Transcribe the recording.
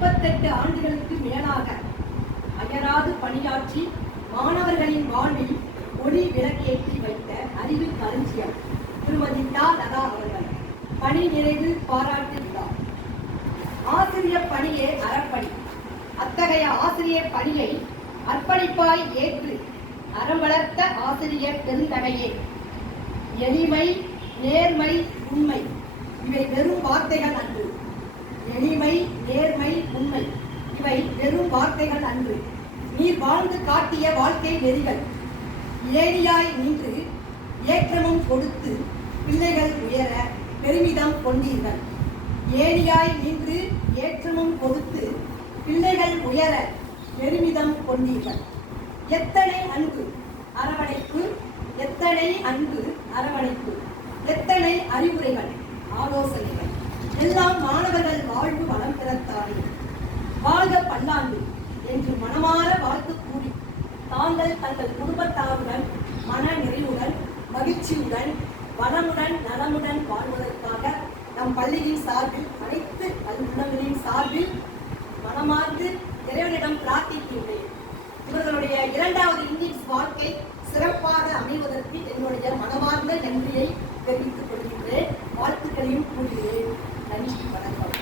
38 ஆண்டுகளுக்கு மேலாக அயராது பணியாற்றி மாணவர்களின் வாழ்வில் ஒளி விளக்கேற்றி வைத்த அறிவு களஞ்சியம் திருமதி தா. லதா அவர்கள் பணி நிறைவு பாராட்டு விழா. ஆசிரியர் பணியே அறப்பணி. அத்தகைய ஆசிரியர் பணியை அர்ப்பணிப்பாய் ஏற்று அறம் வளர்த்த ஆசிரியர் பெருந்தகையே. எளிமை, நேர்மை, உண்மை இவை வெறும் வார்த்தைகள் அன்று. எளிமை, நேர்மை, உண்மை இவை வெறும் வார்த்தைகள் அன்று. நீர் வாழ்ந்து காட்டிய வாழ்க்கை நெறிகள். ஏணியாய் நின்று ஏற்றமும் கொடுத்து பிள்ளைகள் உயர பெருமிதம் கொண்டீர்கள். ஏணியாய் நின்று ஏற்றமும் கொடுத்து பிள்ளைகள் உயர பெருமிதம் கொண்டீர்கள். எத்தனை அன்பு அரவணைப்பு, எத்தனை அன்பு அரவணைப்பு, எத்தனை அறிவுரைகள் ஆலோசனைகள் எல்லாம் மாணவர்கள் வாழ்வு வளம் பெறத்தானே. வாழ்க பல்லாண்டு என்று மனமாற வாழ்த்து கூறி தாங்கள் தங்கள் குடும்பத்தாருடன் மன நிறைவுடன் மகிழ்ச்சியுடன் வளமுடன் நலமுடன் வாழ்வதற்காக நம் பள்ளியின் சார்பில் அனைத்து உள்ளங்களின் சார்பில் மனமார்ந்து இறைவனிடம் பிரார்த்திக்கின்றேன். இவர்களுடைய 2வது இன்னிங்ஸ் வாழ்க்கை சிறப்பாக அமைவதற்கு என்னுடைய மனமார்ந்த நன்றியை தெரிவித்துக் கொள்கின்றேன். வாழ்த்துக்களையும் கூறுகிறேன். நன்றி, வணக்கம்.